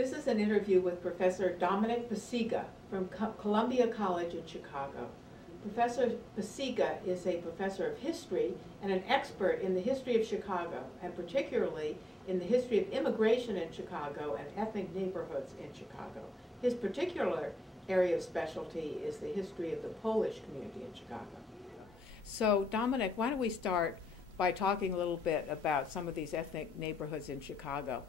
This is an interview with Professor Dominick Pacyga from Columbia College in Chicago. Professor Pacyga is a professor of history and an expert in the history of Chicago, and particularly in the history of immigration in Chicago and ethnic neighborhoods in Chicago. His particular area of specialty is the history of the Polish community in Chicago. So, Dominic, why don't we start by talking a little bit about some of these ethnic neighborhoods in Chicago.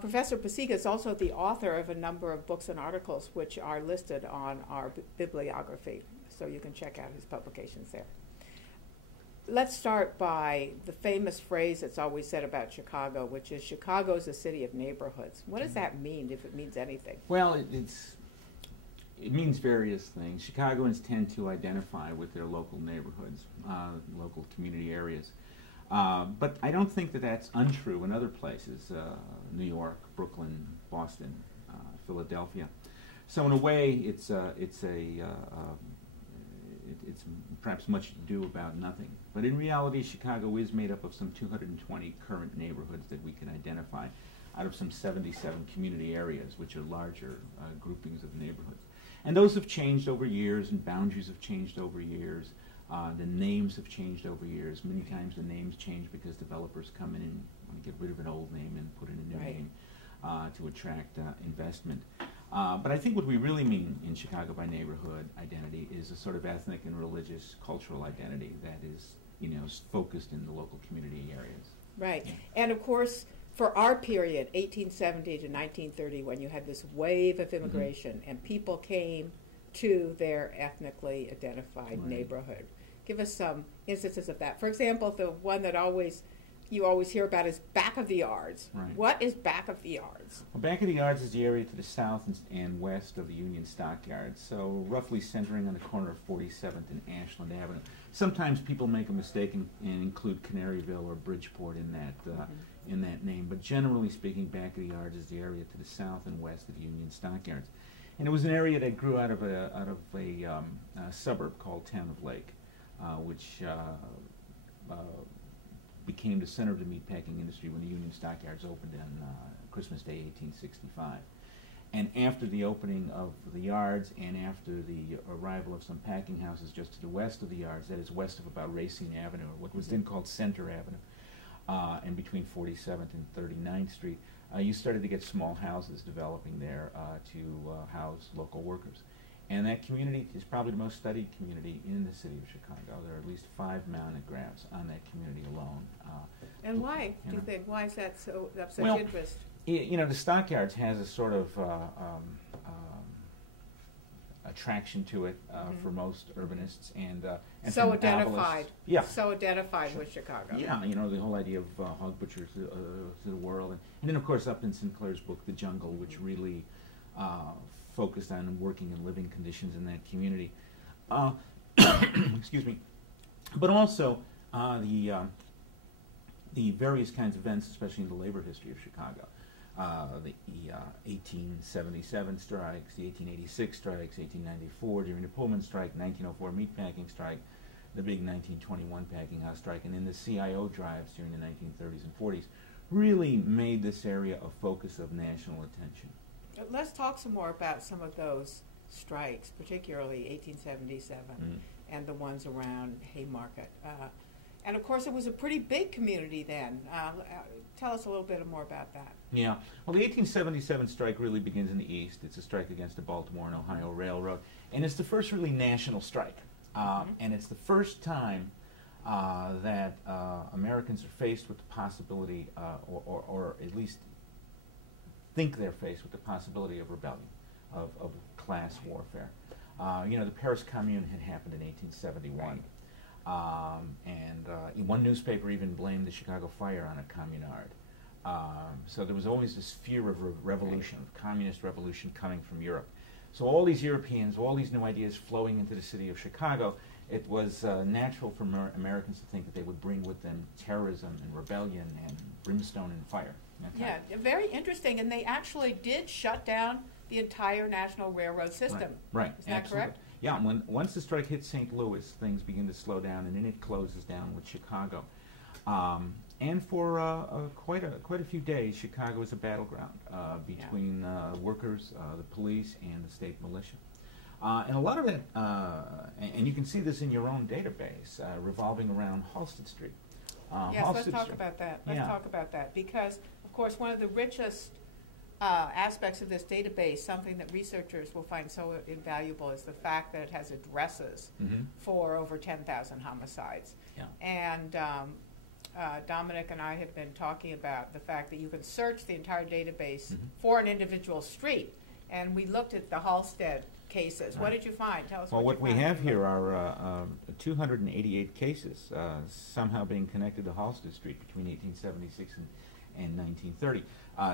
Professor Pacyga is also the author of a number of books and articles which are listed on our bibliography, so you can check out his publications there. Let's start by the famous phrase that's always said about Chicago, which is Chicago's a city of neighborhoods. What does that mean, if it means anything? Well, it means various things. Chicagoans tend to identify with their local neighborhoods, local community areas. But I don't think that that's untrue in other places, New York, Brooklyn, Boston, Philadelphia. So in a way, it's perhaps much ado about nothing. But in reality, Chicago is made up of some 220 current neighborhoods that we can identify out of some 77 community areas, which are larger groupings of neighborhoods. And those have changed over years, and boundaries have changed over years. The names have changed over years. Many times the names change because developers come in and want to get rid of an old name and put in a new name to attract investment. But I think what we really mean in Chicago by neighborhood identity is a sort of ethnic and religious cultural identity that is, focused in the local community areas. Right. Yeah. And of course, for our period, 1870 to 1930, when you had this wave of immigration and people came to their ethnically identified neighborhood. Give us some instances of that. For example, the one that you always hear about is back of the yards. Right. What is back of the yards? Well, back of the yards is the area to the south and west of the Union Stockyards, so roughly centering on the corner of 47th and Ashland Avenue. Sometimes people make a mistake and include Canaryville or Bridgeport in that name, but generally speaking, back of the yards is the area to the south and west of Union Stockyards. And it was an area that grew out of a suburb called Town of Lake, which became the center of the meatpacking industry when the Union Stockyards opened on Christmas Day, 1865. And after the opening of the yards and after the arrival of some packing houses just to the west of the yards, that is west of about Racine Avenue, or what was then called Center Avenue, and between 47th and 39th Street, you started to get small houses developing there to house local workers. And that community is probably the most studied community in the city of Chicago. There are at least 5 monographs on that community alone. And why, do you think? Why is that so of such interest? The Stockyards has a sort of attraction to it for most urbanists and so identified. Yeah. So identified with Chicago. Yeah, the whole idea of hog butchers to the world, and then of course up in Sinclair's book, The Jungle, which really focused on working and living conditions in that community. Excuse me, but also the various kinds of events, especially in the labor history of Chicago. The 1877 strikes, the 1886 strikes, 1894 during the Pullman strike, 1904 meatpacking strike, the big 1921 packing house strike, and then the CIO drives during the 1930s and 40s really made this area a focus of national attention. Let's talk some more about some of those strikes, particularly 1877 and the ones around Haymarket. And of course, it was a pretty big community then. Tell us a little bit more about that. Yeah. Well, the 1877 strike really begins in the East. It's a strike against the Baltimore and Ohio Railroad. And it's the first really national strike. And it's the first time that Americans are faced with the possibility, or at least think they're faced with the possibility of rebellion, of class warfare. The Paris Commune had happened in 1871. And one newspaper even blamed the Chicago fire on a communard. So there was always this fear of revolution, of communist revolution coming from Europe. So all these Europeans, all these new ideas flowing into the city of Chicago, it was natural for Americans to think that they would bring with them terrorism and rebellion and brimstone and fire. Yeah, very interesting. And they actually did shut down the entire National Railroad system. Right. Is that correct? Yeah, once the strike hits St. Louis, things begin to slow down, and then it closes down with Chicago. And for quite a few days, Chicago was a battleground between workers, the police, and the state militia. And a lot of that, and you can see this in your own database, revolving around Halsted Street. Yes, let's talk about that. Let's talk about that because, of course, one of the richest aspects of this database, something that researchers will find so invaluable, is the fact that it has addresses for over 10,000 homicides. Yeah. And Dominic and I have been talking about the fact that you can search the entire database for an individual street. And we looked at the Halsted cases. Right. What did you find? Tell us well, what we have here are 288 cases somehow being connected to Halsted Street between 1876 and 1930.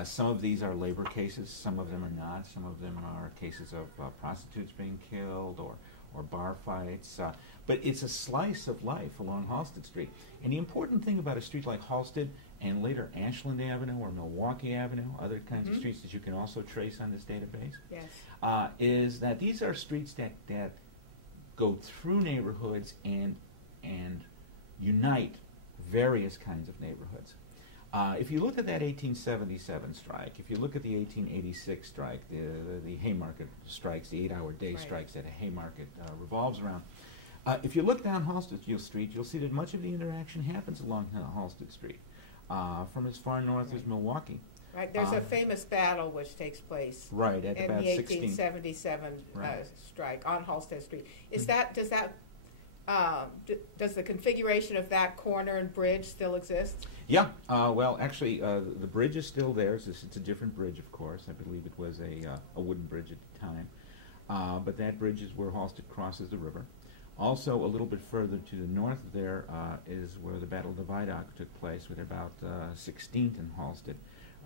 Some of these are labor cases, some of them are not. Some of them are cases of prostitutes being killed or bar fights. But it's a slice of life along Halsted Street. And the important thing about a street like Halsted and later Ashland Avenue or Milwaukee Avenue, other kinds of streets that you can also trace on this database, is that these are streets that go through neighborhoods and unite various kinds of neighborhoods. If you look at that 1877 strike, if you look at the 1886 strike, the Haymarket strikes, the 8-hour day strikes that a Haymarket revolves around, if you look down Halsted Street, you'll see that much of the interaction happens along Halsted Street, from as far north as Milwaukee. Right, there's a famous battle which takes place at about in the 1877 strike on Halsted Street. Is that does the configuration of that corner and bridge still exist? Yeah, well, actually, the bridge is still there. It's a different bridge, of course. I believe it was a wooden bridge at the time. But that bridge is where Halsted crosses the river. Also, a little bit further to the north there is where the Battle of the Viaduct took place, with about 16th and Halsted,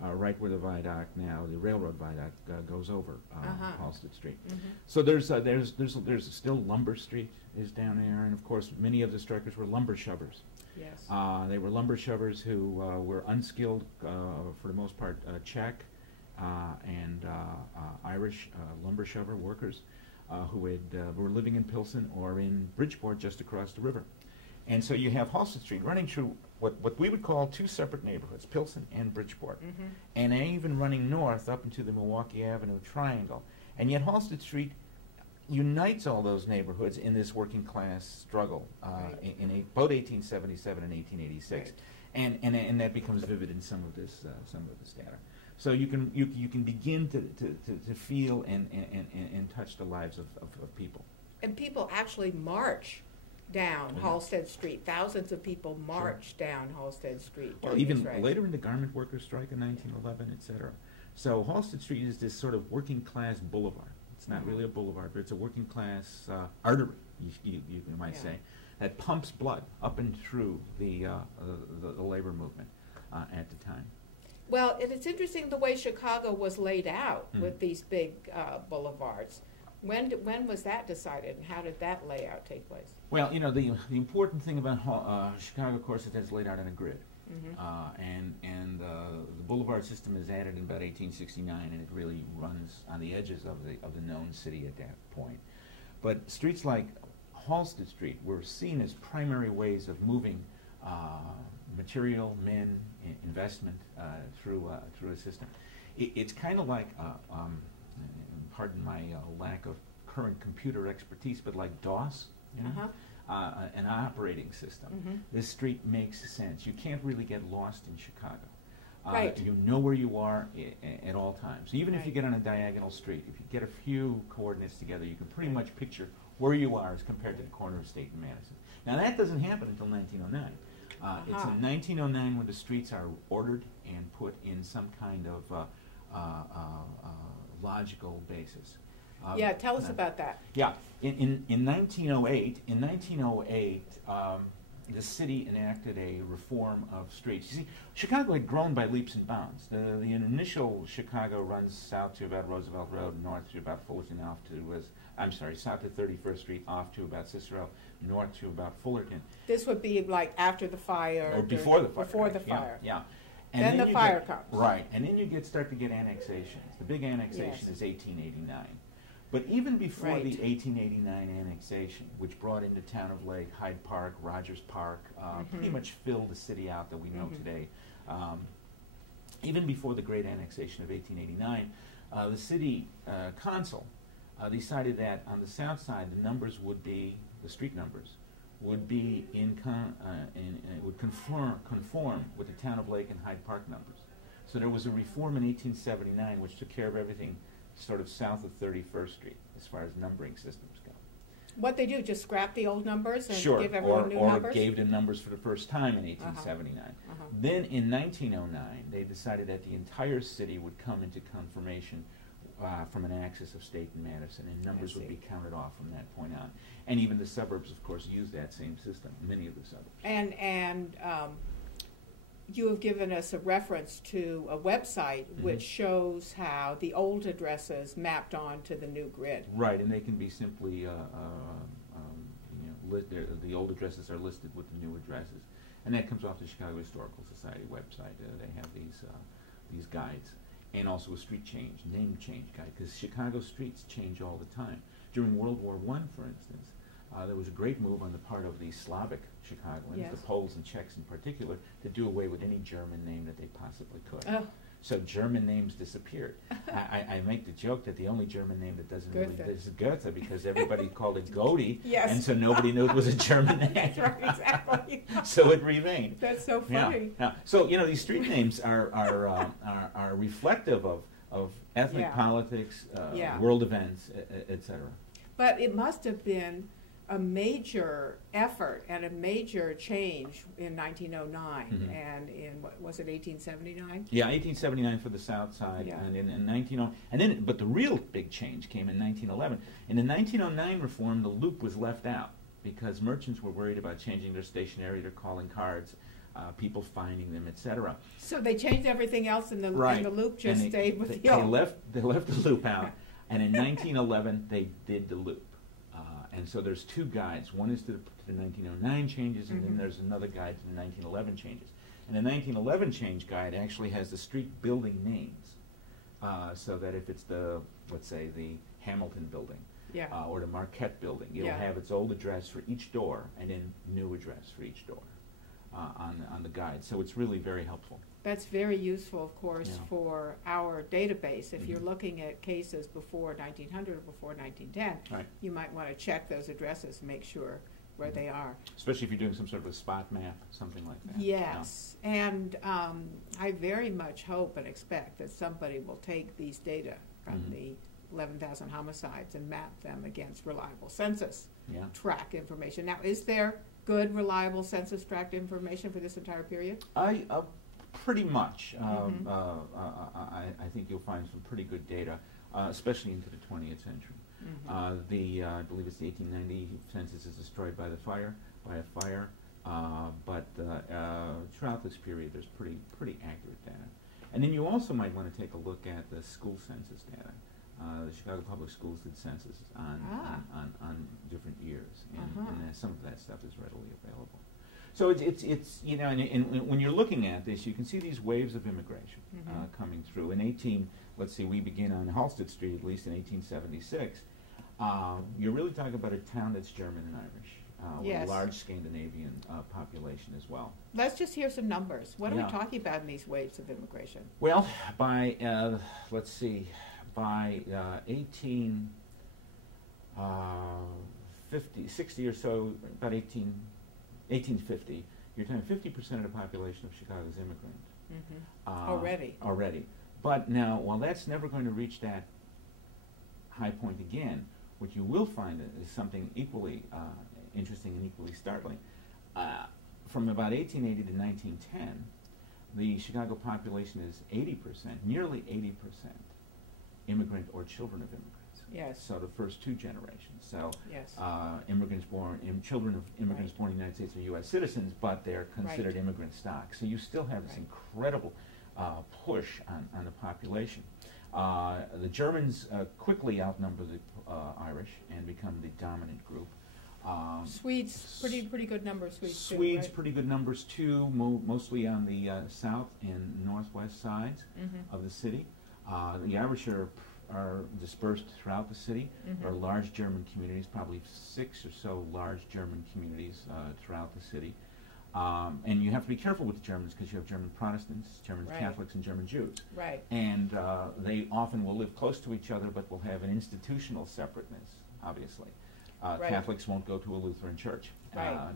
right where the viaduct now, the railroad viaduct, goes over Halsted Street. So there's still Lumber Street is down there, and of course many of the strikers were lumber shovers. Yes. They were lumber shovers who were unskilled, for the most part, Czech and Irish lumber shover workers who were living in Pilsen or in Bridgeport just across the river. And so you have Halsted Street running through what we would call two separate neighborhoods, Pilsen and Bridgeport, and even running north up into the Milwaukee Avenue triangle. And yet Halsted Street unites all those neighborhoods in this working class struggle in both 1877 and 1886, and that becomes vivid in some of this data. So you can begin to feel and touch the lives of people. And people actually march down Halsted Street. Thousands of people march down Halsted Street. Well, even later in the garment workers' strike in 1911, etc. So Halsted Street is this sort of working class boulevard. It's not really a boulevard, but it's a working class artery, you might say, that pumps blood up and through the labor movement at the time. Well, and it's interesting the way Chicago was laid out with these big boulevards. When was that decided, and how did that layout take place? Well, you know, the important thing about Chicago, of course, is that it's laid out on a grid. And the boulevard system is added in about 1869, and it really runs on the edges of the known city at that point. But streets like Halsted Street were seen as primary ways of moving material, men, investment through a system. It's kind of like, pardon my lack of current computer expertise, but like DOS, you know? An operating system. This street makes sense. You can't really get lost in Chicago. You know where you are at all times. Even if you get on a diagonal street, if you get a few coordinates together, you can pretty much picture where you are as compared to the corner of State and Madison. Now that doesn't happen until 1909. It's in 1909 when the streets are ordered and put in some kind of logical basis. Tell us about that. Yeah, in 1908, the city enacted a reform of streets. You see, Chicago had grown by leaps and bounds. The initial Chicago runs south to about Roosevelt Road, north to about Fullerton, south to 31st Street, off to about Cicero, north to about Fullerton. This would be like after the fire? Or before the fire. Before the fire. Yeah. And then the fire comes. Right, and then you start to get annexations. The big annexation is 1889. But even before Right. the 1889 annexation, which brought into town of Leigh, Hyde Park, Rogers Park, pretty much filled the city out that we know today. Even before the great annexation of 1889, the city council decided that on the south side, the numbers would be, the street numbers, would be would conform with the town of Lake and Hyde Park numbers. So there was a reform in 1879 which took care of everything sort of south of 31st Street as far as numbering systems go. What they do, just scrap the old numbers and Sure, give everyone new numbers? or gave them numbers for the first time in 1879. Then in 1909, they decided that the entire city would come into conformation from an axis of State and Madison, and numbers would be counted off from that point on. And even the suburbs, of course, use that same system, many of the suburbs. And you have given us a reference to a website which shows how the old addresses mapped on to the new grid. Right, and they can be simply, the old addresses are listed with the new addresses. And that comes off the Chicago Historical Society website. They have these guides. And also a street change, name change guide, because Chicago streets change all the time. During World War I, for instance, there was a great move on the part of the Slavic Chicagoans, the Poles and Czechs in particular, to do away with any German name that they possibly could. Oh. So German names disappeared. I make the joke that the only German name that doesn't really is Goethe, because everybody called it Goethe, and so nobody knew it was a German name. That's right, exactly. So it remained. That's so funny. Yeah. So these street names are reflective of ethnic politics, world events, etc. But it must have been a major effort and a major change in 1909 and in, what was it, 1879? Yeah, 1879 for the south side, and in 1909, and then, but the real big change came in 1911. In the 1909 reform, the loop was left out because merchants were worried about changing their stationery, their calling cards, people finding them, etc. So they changed everything else, and the loop just stayed with the old. They left the loop out, and in 1911 they did the loop. And so there's two guides. One is to the 1909 changes, and then there's another guide to the 1911 changes. And the 1911 change guide actually has the street building names, so that if it's the, let's say, the Hamilton building, or the Marquette building, it'll have its old address for each door, and then new address for each door on the guide. So it's really very helpful. That's very useful, of course, for our database. If you're looking at cases before 1900 or before 1910, you might want to check those addresses and make sure where they are. Especially if you're doing some sort of a spot map, something like that. Yes, and I very much hope and expect that somebody will take these data from the 11,000 homicides and map them against reliable census tract information. Now, is there good, reliable census tract information for this entire period? Pretty much. I think you'll find some pretty good data, especially into the 20th century. I believe it's the 1890 census is destroyed by a fire, but throughout this period there's pretty accurate data. And then you also might want to take a look at the school census data. The Chicago Public Schools did census on different years, and some of that stuff is readily available. So it's and when you're looking at this, you can see these waves of immigration coming through. Let's see, we begin on Halsted Street, at least in 1876. You're really talking about a town that's German and Irish, with a large Scandinavian population as well. Let's just hear some numbers. What are we talking about in these waves of immigration? Well, by, let's see, by 60 or so, about 1850, you're talking 50% of the population of Chicago is immigrant. Already. But now, while that's never going to reach that high point again, what you will find is something equally interesting and equally startling. From about 1880 to 1910, the Chicago population is 80%, nearly 80% immigrant or children of immigrants. Yes. So the first two generations. So children of immigrants born in the United States are U.S. citizens, but they're considered immigrant stock. So you still have this incredible push on the population. The Germans quickly outnumber the Irish and become the dominant group. Swedes, pretty good numbers. Swedes, too, pretty good numbers too, mostly on the south and northwest sides of the city. The Irish are are dispersed throughout the city. There are large German communities, probably 6 or so large German communities throughout the city. And you have to be careful with the Germans because you have German Protestants, German Catholics, and German Jews. Right. And they often will live close to each other, but will have an institutional separateness, obviously. Catholics won't go to a Lutheran church.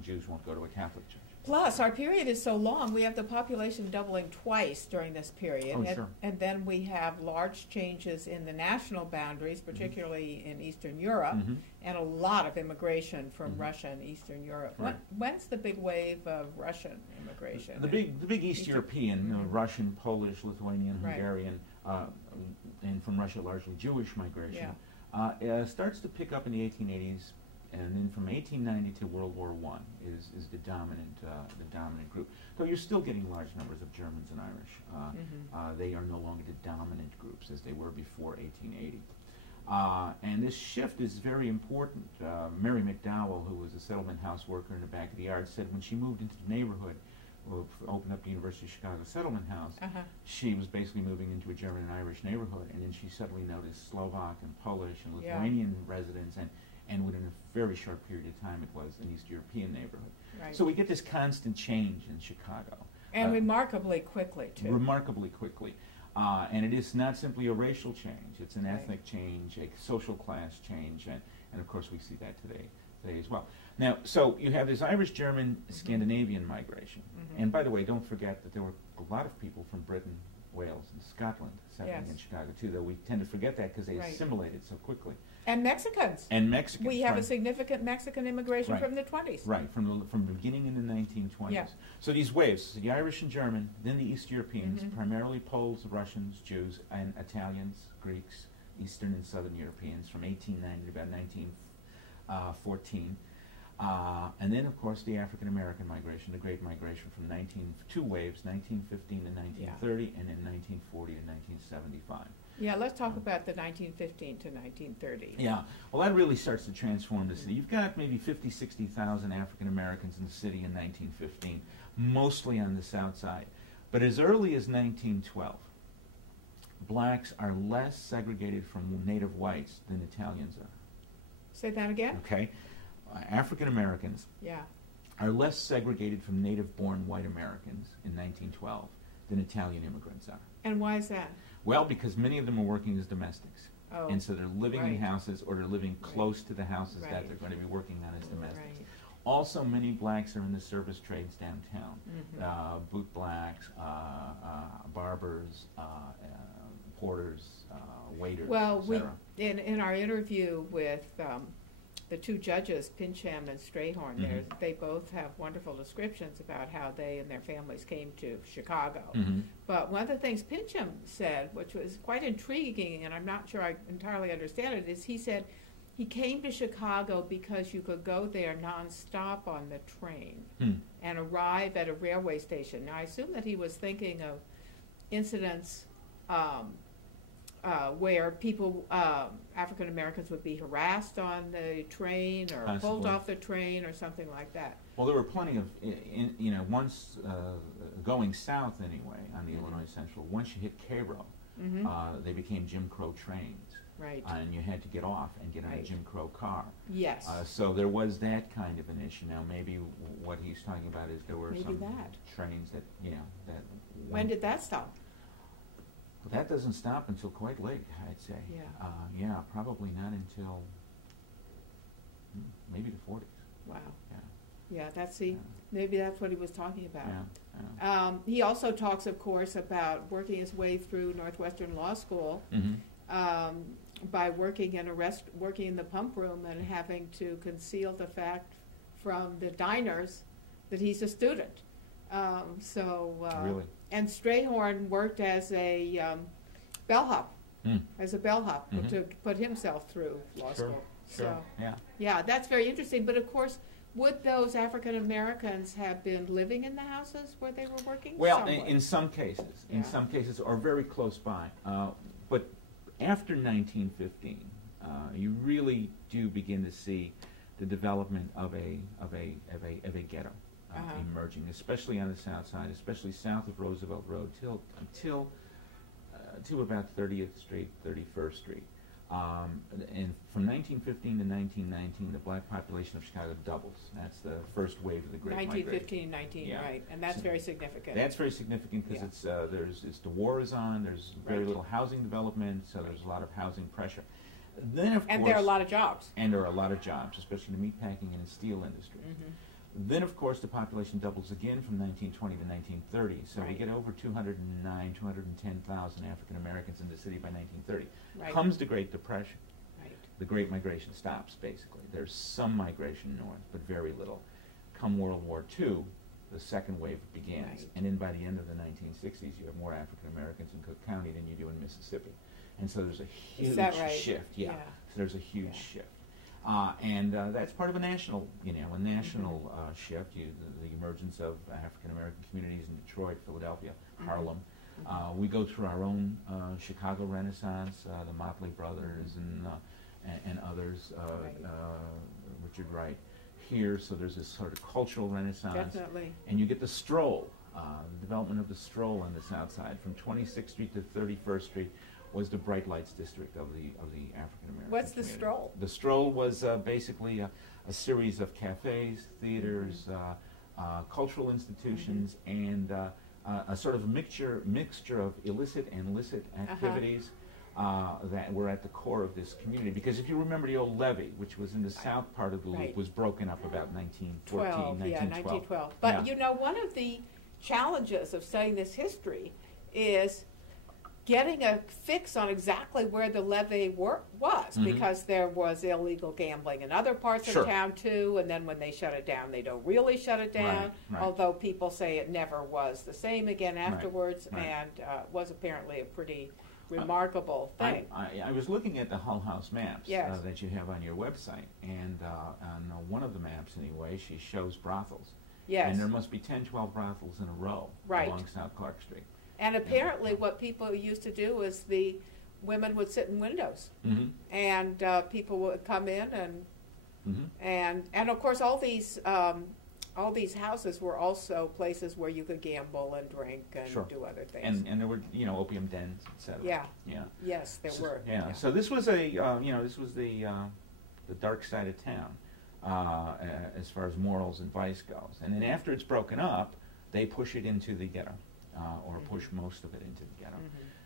Jews won't go to a Catholic church. Plus, our period is so long, we have the population doubling twice during this period. Oh, sure. And then we have large changes in the national boundaries, particularly in Eastern Europe, and a lot of immigration from Russia and Eastern Europe. Right. When's the big wave of Russian immigration? The big East European, Russian, Polish, Lithuanian, Hungarian, and from Russia largely Jewish migration, starts to pick up in the 1880s. And then from 1890 to World War I is the dominant group. Though you're still getting large numbers of Germans and Irish. They are no longer the dominant groups as they were before 1880. And this shift is very important. Mary McDowell, who was a settlement house worker in the back of the yard, said when she moved into the neighborhood, opened up the University of Chicago Settlement House, she was basically moving into a German and Irish neighborhood, and then she suddenly noticed Slovak and Polish and Lithuanian residents, and within a very short period of time it was an East European neighborhood. Right. So we get this constant change in Chicago. And remarkably quickly, too. Remarkably quickly. And it is not simply a racial change, it's an ethnic change, a social class change, and of course we see that today as well. Now, so you have this Irish-German Scandinavian migration. And by the way, don't forget that there were a lot of people from Britain, Wales, and Scotland settling in Chicago, too, though we tend to forget that because they assimilated so quickly. And Mexicans. And Mexicans. We have a significant Mexican immigration from the 20s. Right, from the beginning in the 1920s. Yeah. So these waves, the Irish and German, then the East Europeans, primarily Poles, Russians, Jews, and Italians, Greeks, Eastern and Southern Europeans from 1890 to about 1914. And then, of course, the African American migration, the Great Migration from two waves, 1915 to 1930, and then 1940 to 1975. Yeah, let's talk about the 1915 to 1930. Yeah, well, that really starts to transform the city. You've got maybe 50, 60,000 African Americans in the city in 1915, mostly on the south side. But as early as 1912, blacks are less segregated from native whites than Italians are. Say that again? Okay. African Americans are less segregated from native-born white Americans in 1912 than Italian immigrants are. And why is that? Well, because many of them are working as domestics. Oh, and so they're living in houses or they're living close to the houses that they're going to be working on as domestics. Also, many blacks are in the service trades downtown. Boot blacks, barbers, porters, waiters, well, in our interview with the two judges, Pincham and Strayhorn, they both have wonderful descriptions about how they and their families came to Chicago. But one of the things Pincham said, which was quite intriguing, and I'm not sure I entirely understand it, is he said he came to Chicago because you could go there nonstop on the train and arrive at a railway station. Now, I assume that he was thinking of incidents where people, African Americans, would be harassed on the train or pulled off the train or something like that. Well, there were plenty of, once going south anyway on the Illinois Central, once you hit Cairo, they became Jim Crow trains. Right. And you had to get off and get on a Jim Crow car. Yes. So there was that kind of an issue. Now, maybe what he's talking about is there were some trains that, that... When did that stop? Well, that doesn't stop until quite late, I'd say. Yeah, probably not until maybe the 40s. Wow. Yeah, maybe that's what he was talking about. Yeah. He also talks, of course, about working his way through Northwestern Law School by working in the pump room and having to conceal the fact from the diners that he's a student. Really? And Strayhorn worked as a bellhop, to put himself through law school. Sure. So, yeah, that's very interesting. But of course, would those African Americans have been living in the houses where they were working? Well, in some cases, or very close by. But after 1915, you really do begin to see the development of a ghetto. Emerging, especially on the south side, especially south of Roosevelt Road, until to about 30th Street, 31st Street. And from 1915 to 1919, the black population of Chicago doubles. That's the first wave of the Great Migration. 1915, 19, yeah. Right, and that's very significant. That's very significant because the war is on. There's very little housing development, so there's a lot of housing pressure. Then, of course, there are a lot of jobs. And there are a lot of jobs, especially in the meatpacking and steel industry. Then, of course, the population doubles again from 1920 to 1930. So we get over 209, 210,000 African Americans in the city by 1930. Comes the Great Depression. The Great Migration stops, basically. There's some migration north, but very little. Come World War II, the second wave begins. And then by the end of the 1960s, you have more African Americans in Cook County than you do in Mississippi. And so there's a huge shift. So there's a huge shift. And that's part of a national, shift. The emergence of African American communities in Detroit, Philadelphia, Harlem. We go through our own Chicago Renaissance, the Motley Brothers and others, Richard Wright here. So there's this sort of cultural renaissance. Definitely. And you get the Stroll, the development of the Stroll on the South Side, from 26th Street to 31st Street. Was the Bright Lights district of the African American. What's the community. Stroll? The Stroll was basically a series of cafes, theaters, cultural institutions, and a sort of mixture of illicit and licit activities that were at the core of this community. Because if you remember, the old Levee, which was in the south part of the loop, was broken up about 1914, 1912. But you know, one of the challenges of studying this history is getting a fix on exactly where the Levee was, because there was illegal gambling in other parts of town too, and then when they shut it down, they don't really shut it down, although people say it never was the same again afterwards, and was apparently a pretty remarkable thing. I was looking at the Hull House maps that you have on your website, and on one of the maps anyway, she shows brothels. And there must be 10, 12 brothels in a row along South Clark Street. And apparently what people used to do is the women would sit in windows, and people would come in, and of course all these houses were also places where you could gamble and drink and do other things. And there were opium dens, etc. Yes, there were. So this was this was the dark side of town as far as morals and vice goes. And then after it's broken up, they push it into the ghetto. Or push most of it into the ghetto.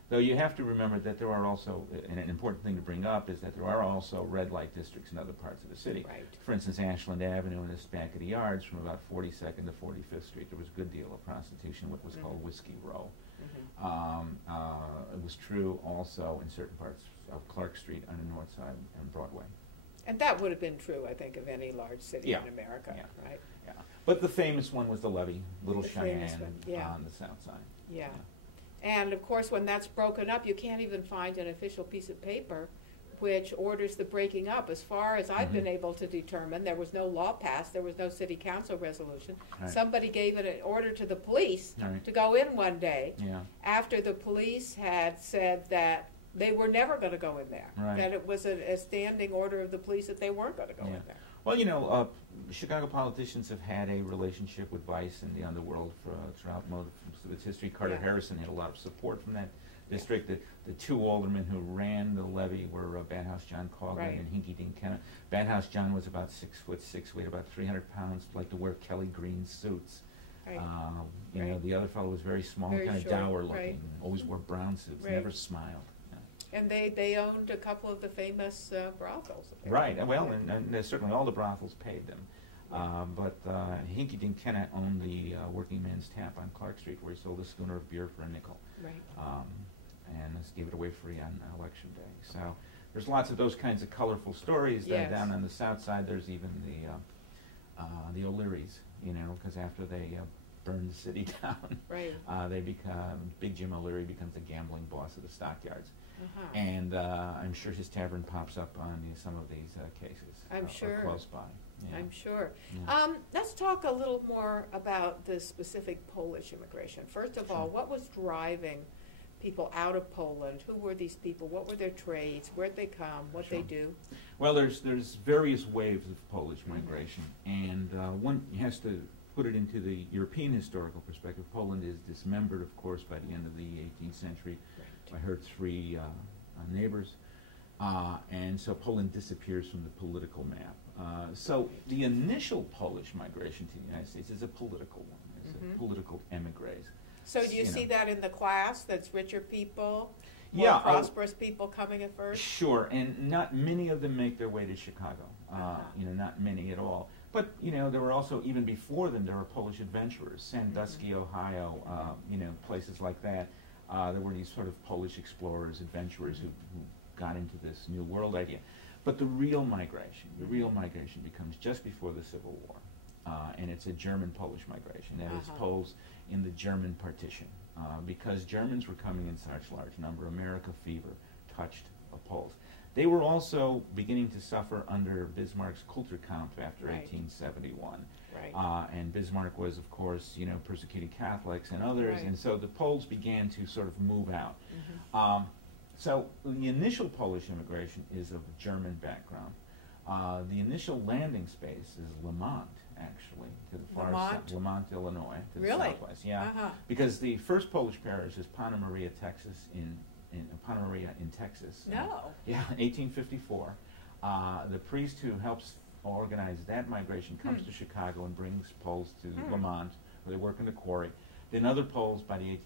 Though you have to remember that there are also, and an important thing to bring up is that there are also red light districts in other parts of the city. For instance, Ashland Avenue and this back of the yards from about 42nd to 45th Street, there was a good deal of prostitution, what was called Whiskey Row. It was true also in certain parts of Clark Street on the north side and Broadway. And that would have been true, I think, of any large city in America, right? But the famous one was the Levee, Little Cheyenne, on the south side. And of course, when that's broken up, you can't even find an official piece of paper which orders the breaking up. As far as I've been able to determine, there was no law passed, there was no city council resolution. Somebody gave an order to the police to go in one day after the police had said that they were never going to go in there, that it was a standing order of the police that they weren't going to go in there. Well, Chicago politicians have had a relationship with vice and the underworld throughout most of its history. Carter Harrison had a lot of support from that district. The two aldermen who ran the Levee were Bad House John Coughlin and Hinky Dink Kenna. Bad House John was about 6'6", weighed about 300 pounds, liked to wear Kelly green suits. The other fellow was very small, kind of dour looking, always wore brown suits, never smiled. And they owned a couple of the famous brothels. Well, and certainly all the brothels paid them. But Hinky Dink Kenna owned the Working Man's Tap on Clark Street, where he sold a schooner of beer for a nickel. And gave it away free on election day. So there's lots of those kinds of colorful stories. Down on the south side, there's even the O'Learys, because after they burned the city down, they become, Big Jim O'Leary becomes the gambling boss of the stockyards. And I'm sure his tavern pops up on some of these cases. I'm sure. Close by. I'm sure. Let's talk a little more about the specific Polish immigration. First of all, what was driving people out of Poland? Who were these people? What were their trades? Where'd they come? What they do? Well, there's various waves of Polish migration, and one has to put it into the European historical perspective. Poland is dismembered, of course, by the end of the 18th century. I heard 3 neighbors. And so Poland disappears from the political map. So the initial Polish migration to the United States is a political one. It's a political emigres. So do you see that in the class, that's richer people, more Yeah, prosperous people coming at first? Sure, and not many of them make their way to Chicago. Not many at all. But there were also, even before them, there were Polish adventurers, Sandusky, Ohio, places like that. There were these sort of Polish explorers, adventurers who got into this New World idea. But the real migration becomes just before the Civil War, and it's a German-Polish migration. That is Poles in the German partition, because Germans were coming in such large number. America fever touched Poles. They were also beginning to suffer under Bismarck's Kulturkampf after 1871. Right. And Bismarck was, of course, persecuting Catholics and others, and so the Poles began to sort of move out. So the initial Polish immigration is of German background. The initial landing space is Lemont, actually, to the far south, Lemont, Illinois, to the southwest. Yeah, because the first Polish parish is Pana Maria, Texas, in Texas. No. Yeah, 1854. The priest who helps organize that migration comes to Chicago and brings Poles to Lemont, where they work in the quarry. Then other Poles by the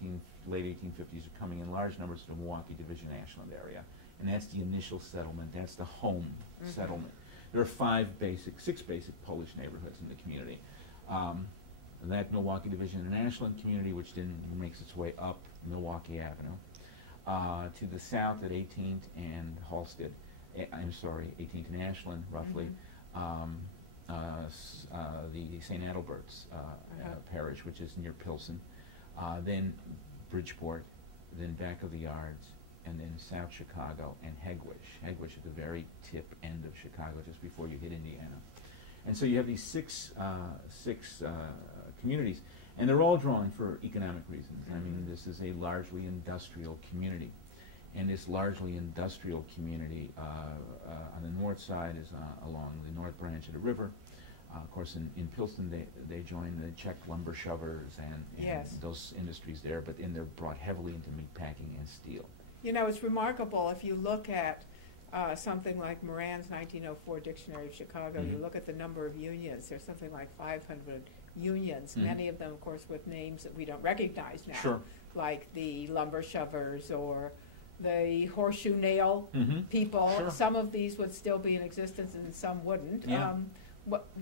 late 1850s are coming in large numbers to the Milwaukee Division Ashland area, and that's the initial settlement. That's the home settlement. There are 6 basic Polish neighborhoods in the community. That Milwaukee Division and Ashland community, which then makes its way up Milwaukee Avenue. To the south at 18th and Halsted, 18th and Ashland, roughly, the St. Adalbert's parish, which is near Pilsen, then Bridgeport, then back of the Yards, and then South Chicago and Hegewisch at the very tip end of Chicago, just before you hit Indiana. And so you have these six communities, and they're all drawn for economic reasons. I mean, this is a largely industrial community. And this largely industrial community on the north side is along the north branch of the river. Of course, in Pilsen, they join the Czech lumber shovers and those industries there, but then they're brought heavily into meatpacking and steel. It's remarkable if you look at something like Moran's 1904 Dictionary of Chicago, you look at the number of unions, there's something like 500 unions, many of them, of course, with names that we don't recognize now, like the lumber shovers or the horseshoe nail people. Some of these would still be in existence and some wouldn't.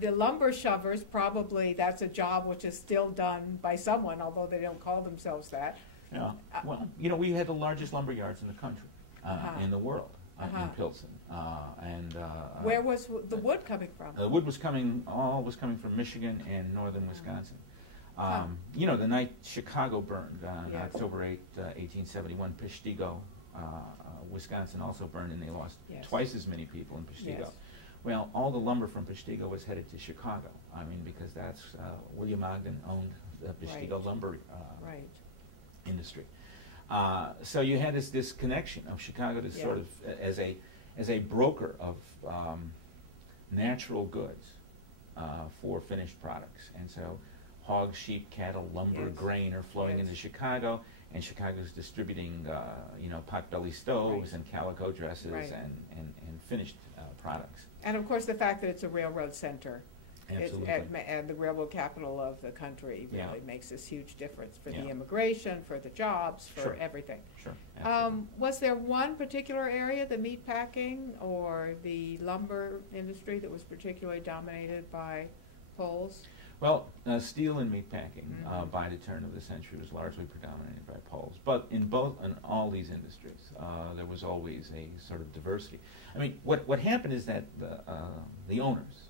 The lumber shovers, probably that's a job which is still done by someone, although they don't call themselves that. Yeah. Well, we had the largest lumber yards in the country, in the world, in Pilsen. Where was the wood coming from? The wood was coming from Michigan and northern Wisconsin. The night Chicago burned, on October 8, 1871, Pacyga, Wisconsin also burned, and they lost twice as many people in Pacyga. Well, all the lumber from Pacyga was headed to Chicago. I mean, because that's William Ogden owned the Pacyga lumber industry. So you had this connection of Chicago to sort of as a broker of natural goods for finished products, and so hogs, sheep, cattle, lumber, grain are flowing into Chicago, and Chicago's distributing potbelly stoves and calico dresses and finished products. And of course the fact that it's a railroad center. Absolutely. And the railroad capital of the country really makes this huge difference for the immigration, for the jobs, for everything. Sure. Was there one particular area, the meat packing or the lumber industry, that was particularly dominated by Poles? Well, steel and meatpacking by the turn of the century was largely predominated by Poles. But in all these industries, there was always a sort of diversity. I mean, what happened is that the owners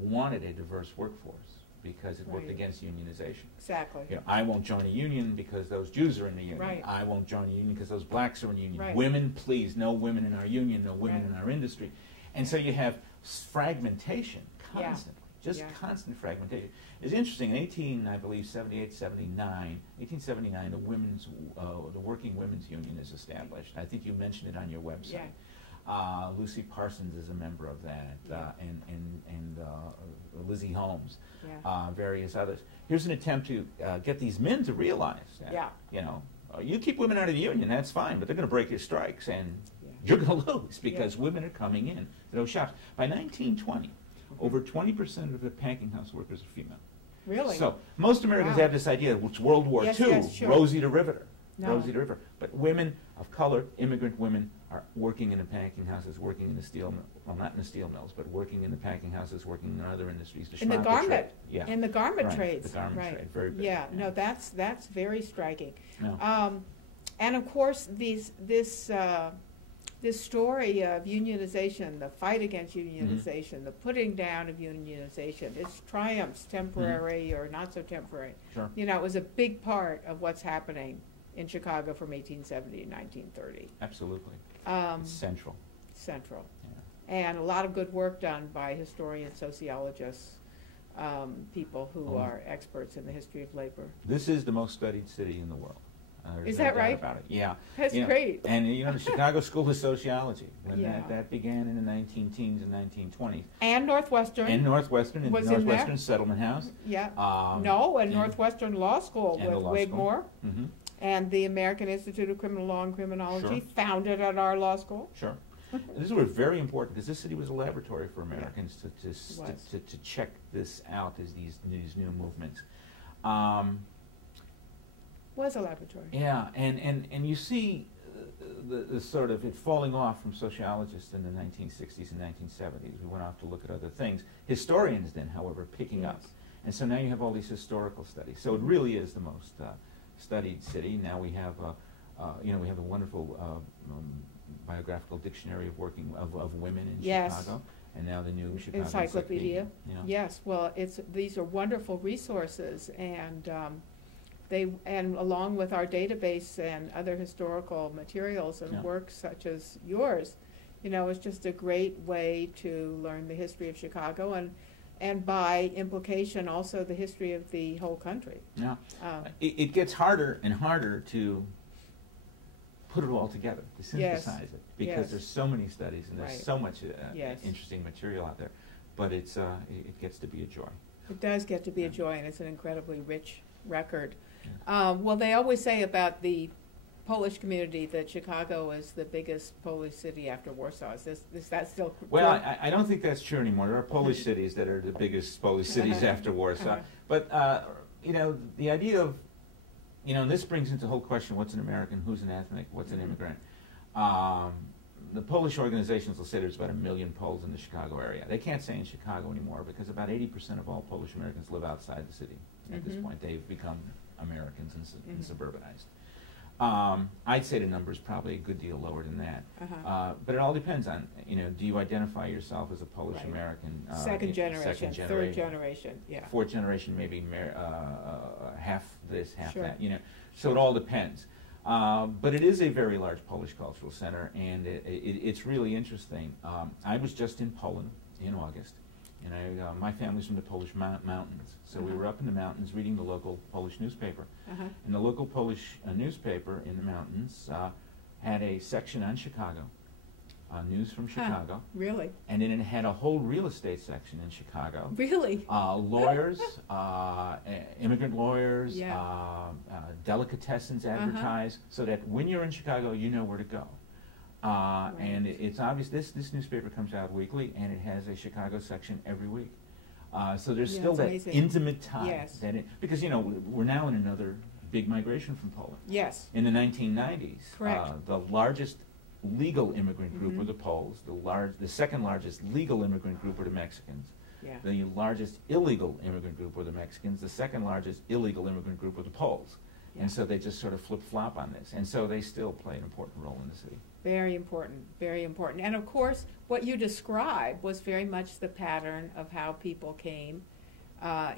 wanted a diverse workforce because it worked against unionization. Exactly. I won't join a union because those Jews are in the union. Right. I won't join a union because those blacks are in the union. Right. Women, please, no women in our union, no women in our industry. And so you have fragmentation constantly. Just constant fragmentation. It's interesting. In 1879, the Working Women's Union is established. I think you mentioned it on your website. Lucy Parsons is a member of that, and Lizzie Holmes, various others. Here's an attempt to get these men to realize that you keep women out of the union, that's fine, but they're going to break your strikes, and you're going to lose because women are coming in to those shops. By 1920, over 20% of the packing house workers are female. Really? So most Americans have this idea, which World War II, sure. Rosie the Riveter. No. Rosie the Riveter. But women of color, immigrant women, are working in the packing houses, working in the steel mill, well, not in the steel mills, but working in the packing houses, working in other industries. In the garment, trade. in the garment right, trades. The garment trade, very big. Yeah, no, that's very striking. Yeah. And of course, this story of unionization, the fight against unionization, the putting down of unionization, its triumphs, temporary or not so temporary. Sure. You know, it was a big part of what's happening in Chicago from 1870 to 1930. Absolutely. It's central. Central. Yeah. And a lot of good work done by historians, sociologists, people who are experts in the history of labor. This is the most studied city in the world. Is that right? About it. Yeah. That's great. And the Chicago School of Sociology, when Yeah. that began in the 19-teens and 1920s. And Northwestern. And Northwestern, Was in Northwestern there? Settlement House. Yeah. And Northwestern Law School and the with law Wigmore. school. Mm-hmm. And the American Institute of Criminal Law and Criminology, Sure. founded at our law school. Sure. This was very important because this city was a laboratory for Americans to check this out as these new movements. Was a laboratory. Yeah, and you see the sort of it falling off from sociologists in the 1960s and 1970s. We went off to look at other things. Historians then, however, picking up. And so now you have all these historical studies. So it really is the most studied city. Now we have, we have a wonderful biographical dictionary of women in Chicago. And now the new Chicago Encyclopedia. Yeah. Yes, well, these are wonderful resources, and and along with our database and other historical materials and works such as yours, it's just a great way to learn the history of Chicago and by implication also the history of the whole country. Yeah, it gets harder and harder to put it all together, to synthesize it, because there's so many studies and there's so much interesting material out there. But it gets to be a joy. It does get to be a joy, and it's an incredibly rich record. Well, they always say about the Polish community that Chicago is the biggest Polish city after Warsaw. Is that still true? Well, I don't think that's true anymore. There are Polish cities that are the biggest Polish cities after Warsaw. But, the idea of, this brings into the whole question, what's an American, who's an ethnic, what's an immigrant? The Polish organizations will say there's about 1 million Poles in the Chicago area. They can't say in Chicago anymore because about 80% of all Polish Americans live outside the city at this point. They've become Americans and suburbanized. I'd say the number is probably a good deal lower than that. But it all depends on, do you identify yourself as a Polish American? Second generation, third generation, fourth generation, maybe half this, half that, So it all depends. But it is a very large Polish cultural center, and it's really interesting. I was just in Poland in August, and my family's from the Polish mountains. So we were up in the mountains reading the local Polish newspaper. And the local Polish newspaper in the mountains had a section on Chicago, news from Chicago. Really? And then it had a whole real estate section in Chicago. Really? Lawyers, immigrant lawyers, delicatessens advertised, so that when you're in Chicago, you know where to go. And it's obvious this newspaper comes out weekly, and it has a Chicago section every week. So there's still that intimate tie. Because, we're now in another big migration from Poland. Yes. In the 1990s, correct. The largest legal immigrant group were the Poles. The second largest legal immigrant group were the Mexicans. The largest illegal immigrant group were the Mexicans. The second largest illegal immigrant group were the Poles. And so they just sort of flip-flop on this. And so they still play an important role in the city. Very important, very important. And of course, what you described was very much the pattern of how people came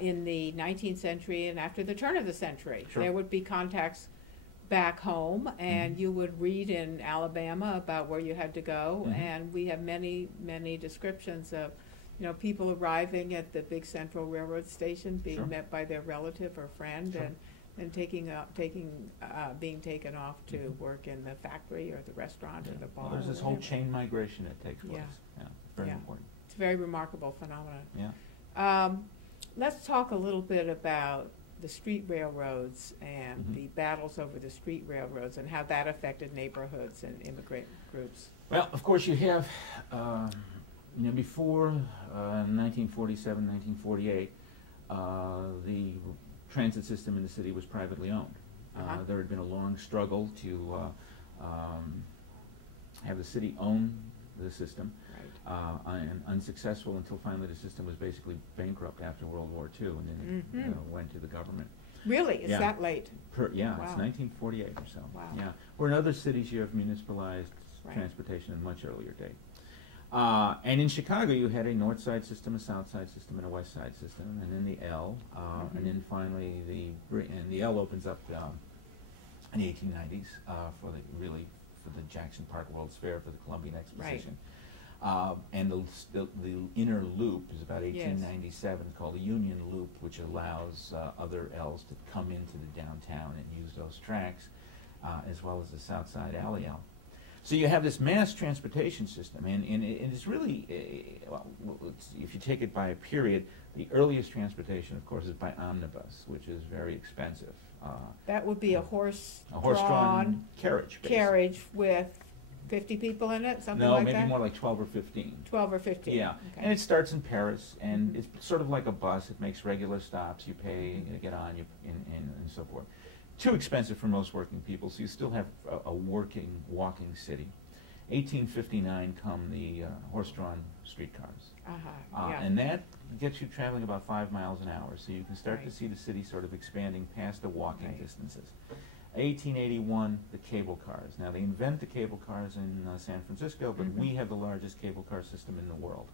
in the 19th century and after the turn of the century. There would be contacts back home, and you would read in Alabama about where you had to go, and we have many, many descriptions of people arriving at the big Central Railroad station, being met by their relative or friend, and being taken off to work in the factory or the restaurant or the bar. Well, there's this whole chain migration that takes place. Very important. It's a very remarkable phenomenon. Yeah. Let's talk a little bit about the street railroads and the battles over the street railroads and how that affected neighborhoods and immigrant groups. Well, of course, you have, before 1947, 1948, the transit system in the city was privately owned. There had been a long struggle to have the city own the system, and unsuccessful until finally the system was basically bankrupt after World War II, and then it went to the government. Really? It's that late? Wow. It's 1948 or so. Wow. Yeah. Where in other cities you have municipalized transportation in a much earlier date. And in Chicago you had a north side system, a south side system, and a west side system, and then the L, and then finally the L opens up in the 1890s for the Jackson Park World's Fair, for the Columbian Exposition. And the inner loop is about 1897, called the Union Loop, which allows other L's to come into the downtown and use those tracks, as well as the South Side Alley L. So you have this mass transportation system, and it's really, if you take it by a period, the earliest transportation, of course, is by omnibus, which is very expensive. That would be a horse-drawn carriage. Carriage with 50 people in it, something like that? No, maybe more like 12 or 15. 12 or 15. Yeah, okay. And it starts in Paris, and it's sort of like a bus. It makes regular stops. You pay, you get on, and so forth. Too expensive for most working people, so you still have a walking city. 1859 come the horse-drawn streetcars. And that gets you traveling about 5 miles an hour, so you can start to see the city sort of expanding past the walking distances. 1881, the cable cars. Now, they invent the cable cars in San Francisco, but we have the largest cable car system in the world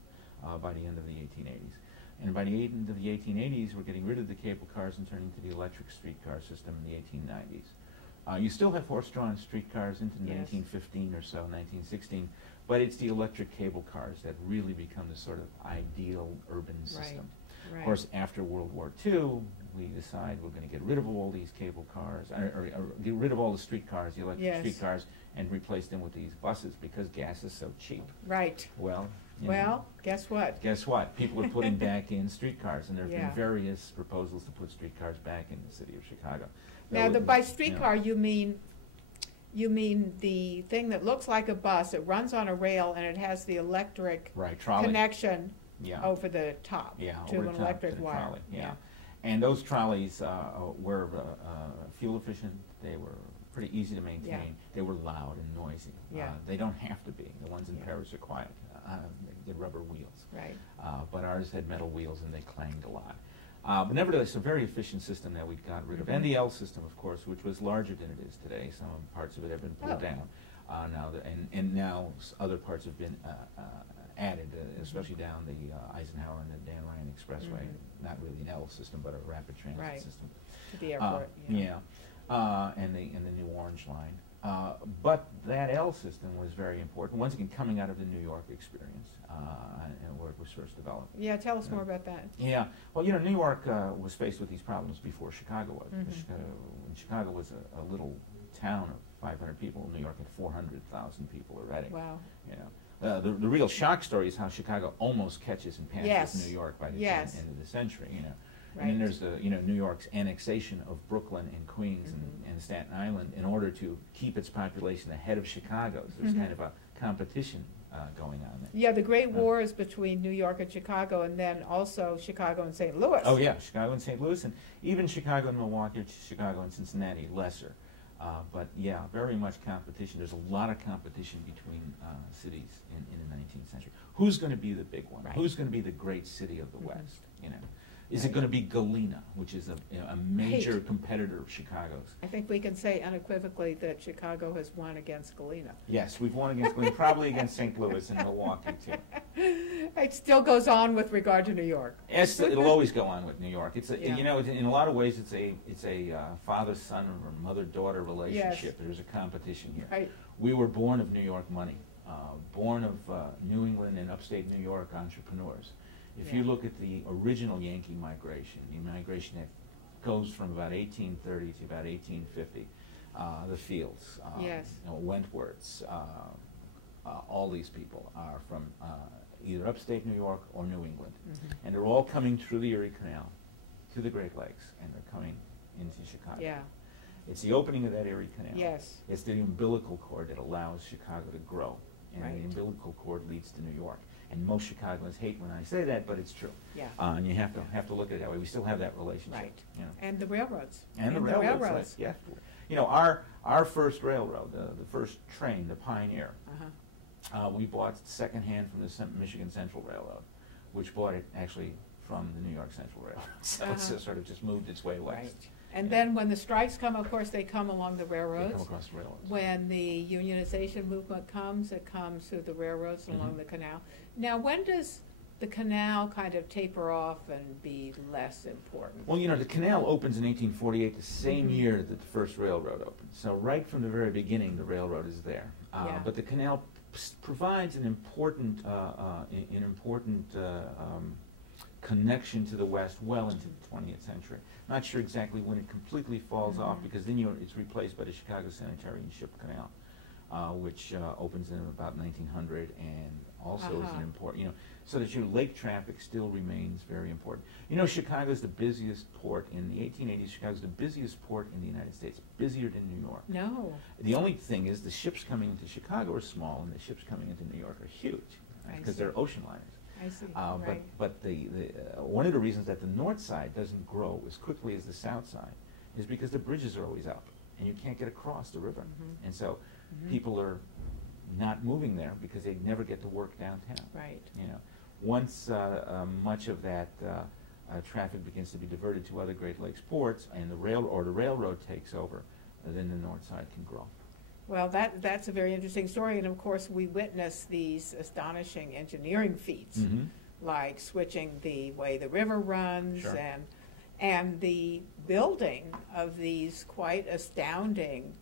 by the end of the 1880s. And by the end of the 1880s, we're getting rid of the cable cars and turning to the electric streetcar system in the 1890s. You still have horse-drawn streetcars into 1915 or so, 1916, but it's the electric cable cars that really become the sort of ideal urban system. Of course, after World War II, we decide we're going to get rid of all these cable cars, or get rid of all the streetcars, the electric streetcars, and replace them with these buses because gas is so cheap. Right. Well, guess what? Guess what? People are putting back in streetcars, and there have been various proposals to put streetcars back in the city of Chicago. Now, by streetcar, you mean the thing that looks like a bus. It runs on a rail, and it has the electric connection over the top to an electric wire. And those trolleys were fuel efficient. They were pretty easy to maintain. They were loud and noisy. They don't have to be. The ones in Paris are quiet. They had rubber wheels. But ours had metal wheels, and they clanged a lot. But nevertheless, a very efficient system that we got rid of. And the L system, of course, which was larger than it is today. Some parts of it have been pulled down now, and now other parts have been added, especially down the Eisenhower and the Dan Ryan Expressway. Not really an L system, but a rapid transit system. To the airport. And the New Orange Line. But that L system was very important, once again coming out of the New York experience, and where it was first developed. Yeah, tell us more about that. Yeah, well, New York was faced with these problems before Chicago was. When Chicago was a little town of 500 people, New York had 400,000 people already. Wow. The real shock story is how Chicago almost catches and passes New York by the end of the century. And then there's New York's annexation of Brooklyn and Queens and Staten Island in order to keep its population ahead of Chicago's. There's kind of a competition going on there. Yeah, the Great War is between New York and Chicago, and then also Chicago and St. Louis. Oh yeah, Chicago and St. Louis, and even Chicago and Milwaukee, Chicago and Cincinnati, lesser. But yeah, very much competition. There's a lot of competition between cities in the 19th century. Who's going to be the big one? Who's going to be the great city of the West? Is it going to be Galena, which is a major competitor of Chicago's? I think we can say unequivocally that Chicago has won against Galena. Yes, we've won against Galena, probably against St. Louis and Milwaukee too. It still goes on with regard to New York. Yes, it'll always go on with New York. It's in a lot of ways it's a father-son or mother-daughter relationship. There's a competition here. We were born of New York money, born of New England and upstate New York entrepreneurs. If you look at the original Yankee migration, the migration that goes from about 1830 to about 1850, the Fields, Wentworths, all these people are from either upstate New York or New England. And they're all coming through the Erie Canal to the Great Lakes, and they're coming into Chicago. Yeah. It's the opening of that Erie Canal. Yes. It's the umbilical cord that allows Chicago to grow, and Right. the umbilical cord leads to New York. And most Chicagoans hate when I say that, but it's true. Yeah. And you have to look at it that way. We still have that relationship. Right. You know. And the railroads. And the railroads. Right, yeah. You know, our first railroad, the first train, the Pioneer, we bought secondhand from the Michigan Central Railroad, which bought it actually from the New York Central Railroad. So it's sort of just moved its way west. Right. And then when the strikes come, of course, they come along the railroads. They come across the railroads. When the unionization movement comes, it comes through the railroads along the canal. Now, when does the canal kind of taper off and be less important? Well, you know, the canal opens in 1848, the same year that the first railroad opened. So right from the very beginning, the railroad is there. But the canal provides an important, connection to the West well into the 20th century. Not sure exactly when it completely falls off, because then it's replaced by the Chicago Sanitary and Ship Canal, which opens in about 1900, and also is an important, you know, so that your lake traffic still remains very important. You know, Chicago's the busiest port in the 1880s. Chicago's the busiest port in the United States, busier than New York. No. The only thing is the ships coming into Chicago are small, and the ships coming into New York are huge, because they're ocean liners. I see. Right. But one of the reasons that the north side doesn't grow as quickly as the south side is because the bridges are always up, and you can't get across the river. And so people are not moving there because they never get to work downtown. Right. You know, once much of that traffic begins to be diverted to other Great Lakes ports, and the railroad takes over, then the north side can grow. Well, that's a very interesting story, and of course we witness these astonishing engineering feats, like switching the way the river runs, and the building of these quite astounding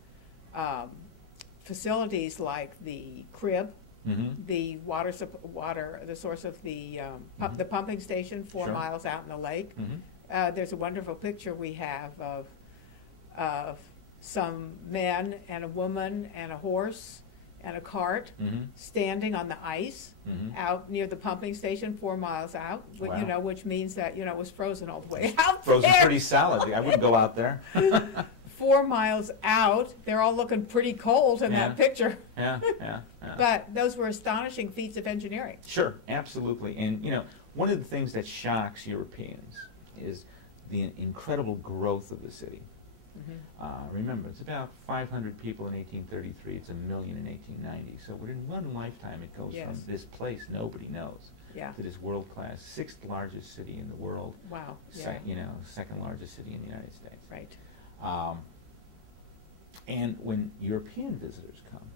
facilities, like the crib, the the source of the pumping station 4 miles out in the lake. There's a wonderful picture we have of some men and a woman and a horse and a cart standing on the ice out near the pumping station 4 miles out, you know, which means that, you know, it was frozen all the way out Frozen there. pretty solid. I wouldn't go out there. 4 miles out, they're all looking pretty cold in that picture. But those were astonishing feats of engineering. Sure, absolutely. And, you know, one of the things that shocks Europeans is the incredible growth of the city. Remember, it's about 500 people in 1833. It's 1 million in 1890. So within one lifetime, it goes from this place nobody knows to this world-class, 6th largest city in the world. Wow. You know, 2nd largest city in the United States. Right. And when European visitors come,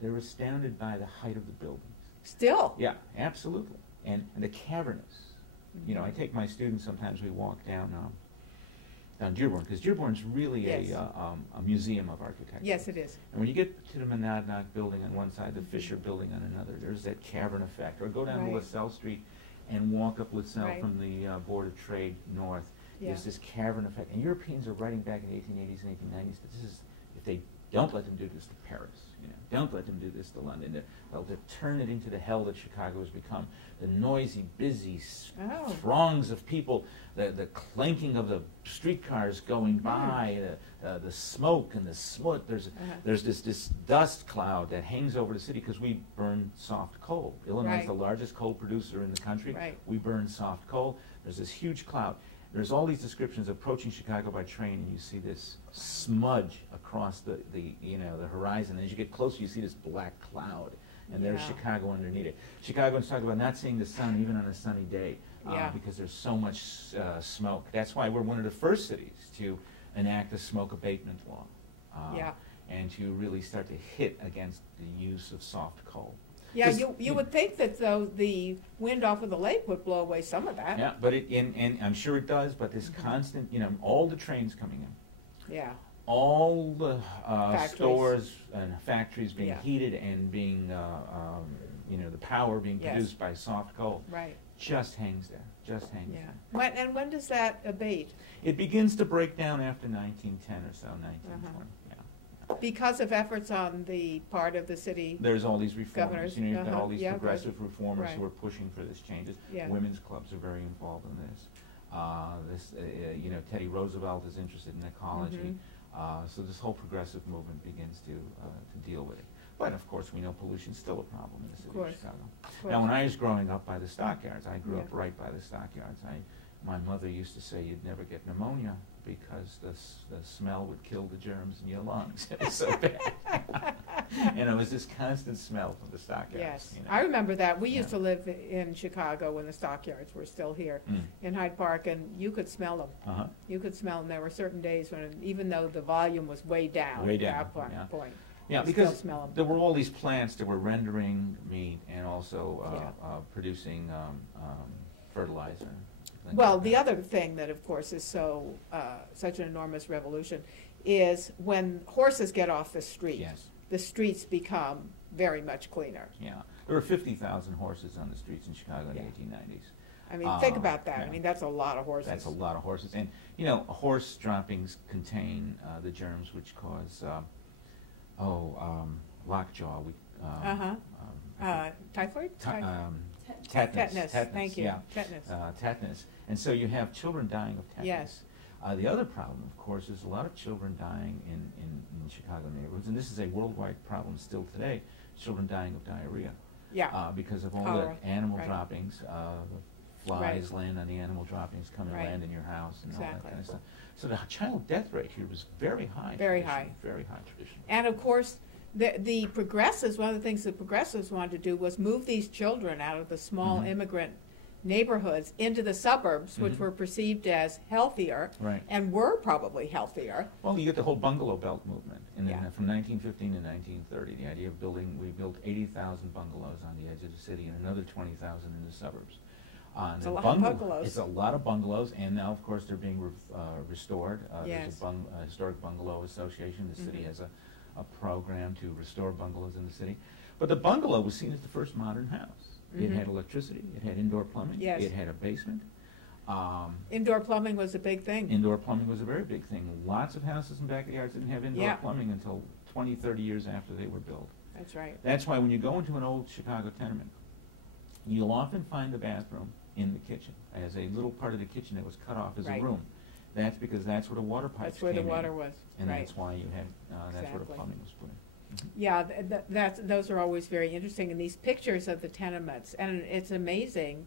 they're astounded by the height of the buildings. Still? Yeah, absolutely. And the cavernous. You know, I take my students, sometimes we walk down Dearborn, because Dearborn's really a museum of architecture. Yes, it is. And when you get to the Monadnock building on one side, the Fisher building on another, there's that cavern effect. Or go down to LaSalle Street and walk up LaSalle from the Board of Trade north. There's this cavern effect. And Europeans are writing back in the 1880s and 1890s that this is, if they don't let them do this to Paris, you know, don't let them do this to London, they'll turn it into the hell that Chicago has become. The noisy, busy throngs of people, the clanking of the streetcars going by, the smoke and the smut. There's this dust cloud that hangs over the city because we burn soft coal. Illinois is the largest coal producer in the country. We burn soft coal. There's this huge cloud. There's all these descriptions approaching Chicago by train, and you see this smudge across the horizon. As you get closer, you see this black cloud, and there's Chicago underneath it. Chicagoans talk about not seeing the sun even on a sunny day because there's so much smoke. That's why we're one of the first cities to enact a smoke abatement law, and to really start to hit against the use of soft coal. Yeah, you would think that, though, the wind off of the lake would blow away some of that. Yeah, but and I'm sure it does, but this constant, you know, all the trains coming in. Yeah. All the stores and factories being heated and being, you know, the power being produced by soft coal. Right. Just hangs there. Just hangs there. And when does that abate? It begins to break down after 1910 or so, 1920. Because of efforts on the part of the city. There's all these reformers. Governors. You know, you've got all these progressive reformers who are pushing for this changes. Yeah. Women's clubs are very involved in this. You know, Teddy Roosevelt is interested in ecology. So this whole progressive movement begins to deal with it. But of course, we know pollution's still a problem in the city of Chicago. Now, when I was growing up by the stockyards, I grew up right by the stockyards. My mother used to say you'd never get pneumonia because the smell would kill the germs in your lungs. It was so bad. And it was this constant smell from the stockyards. Yes, you know? I remember that. We used to live in Chicago when the stockyards were still here in Hyde Park, and you could smell them. You could smell them. There were certain days when, even though the volume was way down at that point. Yeah, because there were all these plants that were rendering meat and also producing fertilizer. Well, the other thing that, of course, is such an enormous revolution is when horses get off the street, the streets become very much cleaner. Yeah, there were 50,000 horses on the streets in Chicago in the 1890s. I mean, think about that. I mean, that's a lot of horses. That's a lot of horses. And, you know, horse droppings contain the germs which cause, lockjaw. Typhoid? Tetanus. Thank you. Yeah. Tetanus. Tetanus. And so you have children dying of tetanus. Yes. The other problem, of course, is a lot of children dying in Chicago neighborhoods, and this is a worldwide problem still today, children dying of diarrhea. Yeah. Because of all the animal droppings, flies land on the animal droppings, come and land in your house, and all that kind of stuff. So the child death rate here was very high. Very high tradition. And of course, the progressives, one of the things the progressives wanted to do was move these children out of the small immigrant neighborhoods into the suburbs, which were perceived as healthier and were probably healthier. Well, you get the whole bungalow belt movement from 1915 to 1930. The idea of we built 80,000 bungalows on the edge of the city and another 20,000 in the suburbs. It's a lot of bungalows. It's a lot of bungalows, and now, of course, they're being restored. There's a historic bungalow association. The city has a program to restore bungalows in the city. But the bungalow was seen as the first modern house. It had electricity. It had indoor plumbing. Yes. It had a basement. Indoor plumbing was a big thing. Indoor plumbing was a very big thing. Lots of houses and backyards didn't have indoor plumbing until 20, 30 years after they were built. That's right. That's why when you go into an old Chicago tenement, you'll often find the bathroom in the kitchen as a little part of the kitchen that was cut off as a room. That's because that's where the water pipes That's where the water was. And that's why you had, that's where the plumbing was put in. Yeah, those are always very interesting. And these pictures of the tenements, and it's amazing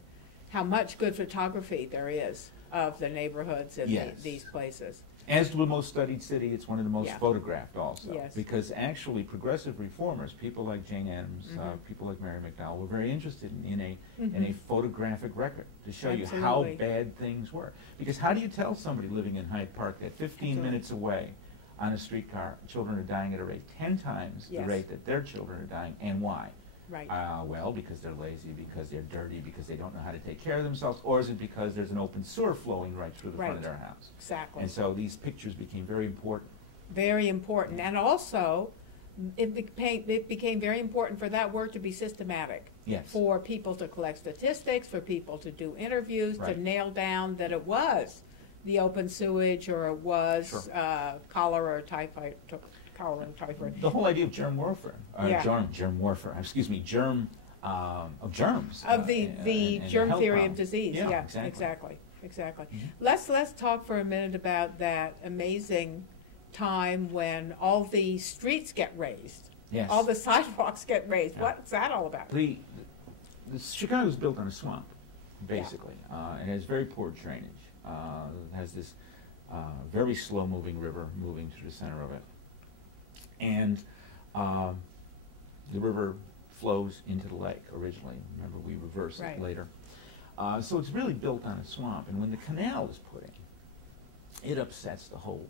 how much good photography there is of the neighborhoods in these places. As the most studied city, it's one of the most photographed also. Yes. Because actually progressive reformers, people like Jane Addams, people like Mary McDowell, were very interested in a photographic record to show you how bad things were. Because how do you tell somebody living in Hyde Park that 15 minutes away on a streetcar, children are dying at a rate 10 times the rate that their children are dying, and why? Right. Well, because they're lazy, because they're dirty, because they don't know how to take care of themselves, or is it because there's an open sewer flowing right through the front of their house? Exactly. And so these pictures became very important. Very important. And also, it became very important for that work to be systematic. Yes. For people to collect statistics, for people to do interviews, to nail down that it was the open sewage, or it was cholera or typhoid. The whole idea of germ warfare, germ warfare, excuse me, of germs. Of the germ theory of disease. Yeah, exactly. Let's talk for a minute about that amazing time when all the streets get raised. Yes. All the sidewalks get raised. Yeah. What's that all about? The Chicago is built on a swamp, basically. It has very poor drainage. It has this very slow-moving river moving through the center of it. And the river flows into the lake originally. Remember, we reversed it later. So it's really built on a swamp. And when the canal is put in, it upsets the whole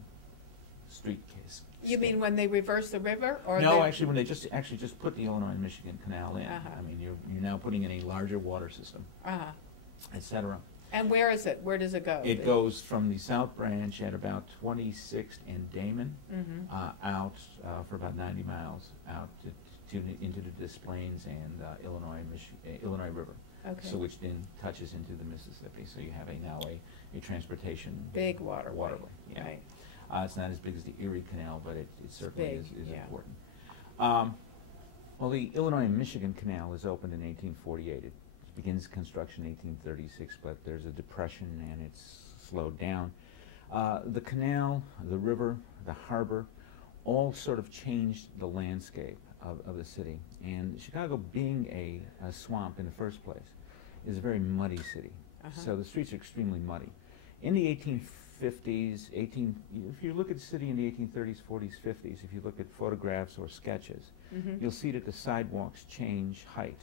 street case. You mean when they reverse the river? Or no, actually, when they just put the Illinois and Michigan Canal in. I mean, you're now putting in a larger water system, et cetera. And where is it? Where does it go? It goes from the South Branch at about 26th and Damon out for about 90 miles out into the Des Plaines and Illinois River. Okay. So which then touches into the Mississippi. So you have now a transportation big waterway. Yeah. Right. It's not as big as the Erie Canal, but it certainly is important. Well, the Illinois and Michigan Canal is opened in 1848. It begins construction in 1836, but there's a depression and it's slowed down. The canal, the river, the harbor, all sort of changed the landscape of the city. And Chicago, being a swamp in the first place, is a very muddy city. So the streets are extremely muddy. In the 1850s, if you look at the city in the 1830s, 40s, 50s, if you look at photographs or sketches, you'll see that the sidewalks change height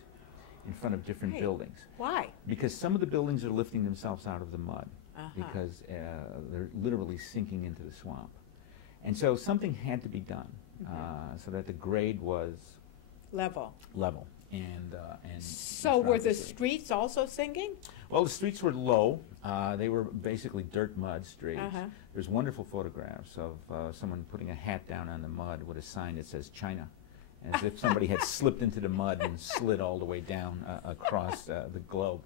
in front of different buildings. Why? Because some of the buildings are lifting themselves out of the mud because they're literally sinking into the swamp. And so something had to be done so that the grade was level. And so were the streets also sinking? Well, the streets were low. They were basically dirt mud streets. There's wonderful photographs of someone putting a hat down on the mud with a sign that says China, as if somebody had slipped into the mud and slid all the way down across the globe.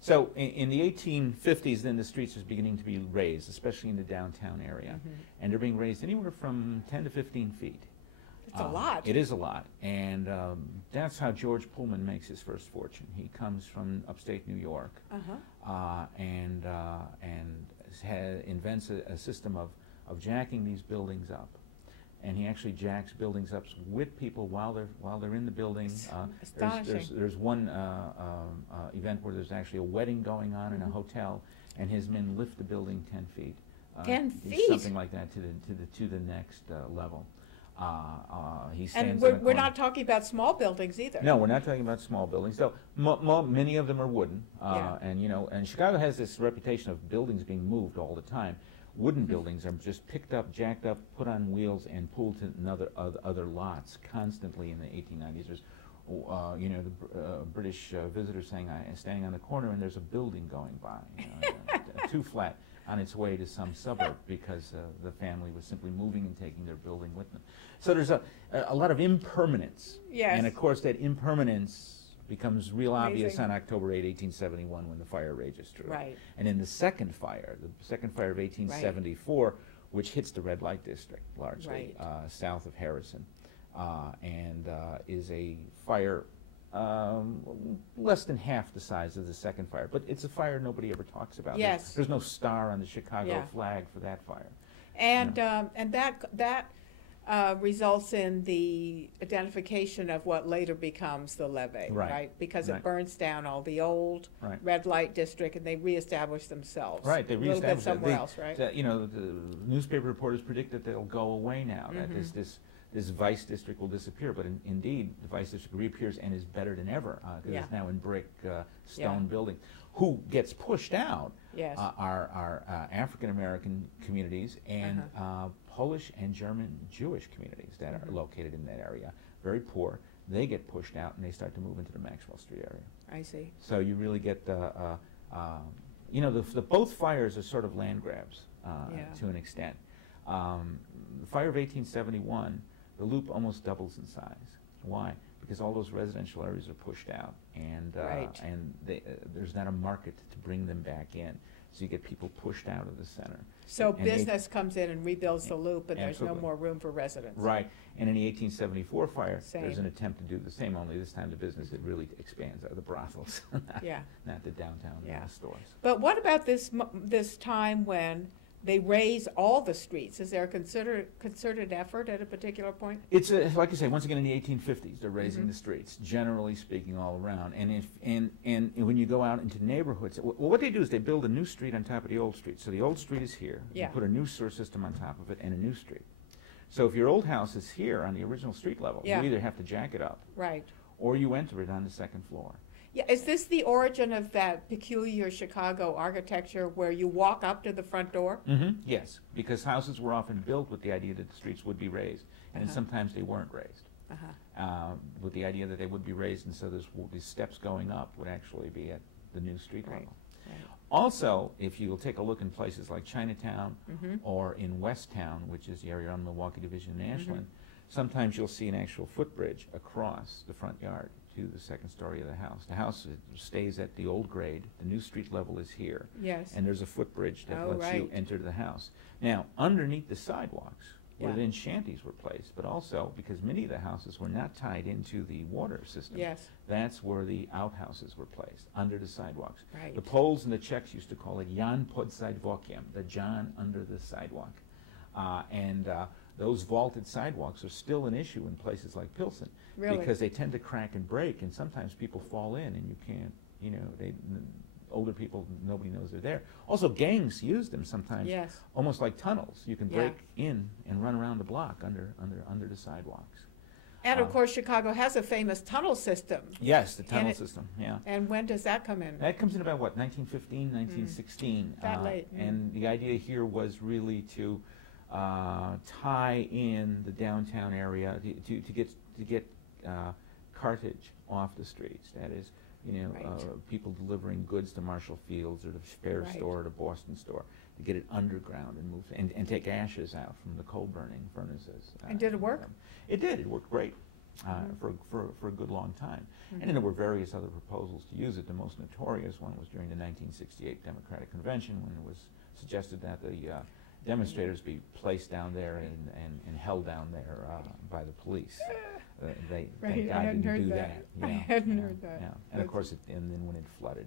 So in the 1850s, then the streets was beginning to be raised, especially in the downtown area. And they're being raised anywhere from 10 to 15 feet. It's a lot. It is a lot. And that's how George Pullman makes his first fortune. He comes from upstate New York and invents a system of jacking these buildings up. And he actually jacks buildings up with people while they're in the building. Astonishing. There's one event where there's actually a wedding going on in a hotel, and his men lift the building 10 feet. 10 feet? Something like that to the next level. He stands and we're not talking about small buildings either. No, we're not talking about small buildings. So many of them are wooden, and Chicago has this reputation of buildings being moved all the time. Wooden buildings are just picked up, jacked up, put on wheels, and pulled to other lots constantly in the 1890s. There's, the British visitors saying, standing on the corner, and there's a building going by, two flat, on its way to some suburb because the family was simply moving and taking their building with them. So there's a lot of impermanence. Yes. And of course that impermanence becomes real obvious on October 8, 1871 when the fire rages through. Right. And in the second fire of 1874, which hits the red light district largely, south of Harrison, and is a fire less than half the size of the second fire, but it's a fire nobody ever talks about. Yes. There's no star on the Chicago flag for that fire. And and that results in the identification of what later becomes the Levee, right? Because it burns down all the old red light district, and they reestablish themselves. Right, they reestablish a little bit somewhere else, right? The newspaper reporters predict that they'll go away now. That this Vice District will disappear, but indeed the Vice District reappears and is better than ever because it's now in brick stone building. Who gets pushed out are African American communities and Polish and German Jewish communities that are located in that area. Very poor. They get pushed out and they start to move into the Maxwell Street area. I see. So you really get both fires are sort of land grabs to an extent. The fire of 1871, the loop almost doubles in size. Why? Because all those residential areas are pushed out, and there's not a market to bring them back in. So you get people pushed out of the center. So business comes in and rebuilds the loop, and there's no more room for residents. Right. And in the 1874 fire, there's an attempt to do the same, only this time the business, it really expands out of the brothels, not the downtown stores. But what about this time when they raise all the streets? Is there a concerted effort at a particular point? It's like I say, once again in the 1850s, they're raising the streets, generally speaking, all around. And when you go out into neighborhoods, what they do is they build a new street on top of the old street. So the old street is here. You put a new sewer system on top of it and a new street. So if your old house is here on the original street level, you either have to jack it up, or you enter it on the second floor. Yeah, is this the origin of that peculiar Chicago architecture where you walk up to the front door? Yes, because houses were often built with the idea that the streets would be raised, and sometimes they weren't raised. With the idea that they would be raised, and so these steps going up would actually be at the new street level. Also, if you'll take a look in places like Chinatown or in Westtown, which is the area on Milwaukee Division and Ashland, sometimes you'll see an actual footbridge across the front yard to the second story of the house. The house stays at the old grade. The new street level is here. And there's a footbridge that lets you enter the house. Now, underneath the sidewalks where then shanties were placed, but also because many of the houses were not tied into the water system. Yes. That's where the outhouses were placed, under the sidewalks. Right. The Poles and the Czechs used to call it Jan pod sidewalkiem, the John under the sidewalk. Those vaulted sidewalks are still an issue in places like Pilsen. Really? Because they tend to crack and break, and sometimes people fall in and you can't, you know, older people, nobody knows they're there. Also, gangs use them sometimes, Yes. almost like tunnels. You can break in and run around the block under the sidewalks. And of course, Chicago has a famous tunnel system. Yes, the tunnel system, yeah. And when does that come in? That comes in about, what, 1915, 1916. That late. And the idea here was really to tie in the downtown area, to get cartage off the streets. That is, you know, people delivering goods to Marshall Fields or the Fair store or the Boston store, to get it underground and move and take ashes out from the coal burning furnaces. And did it work? It did. It worked great for a good long time. And then there were various other proposals to use it. The most notorious one was during the 1968 Democratic Convention, when it was suggested that the demonstrators be placed down there and held down there by the police. Thank God didn't do that. I hadn't heard that. Yeah. And of course, and then when it flooded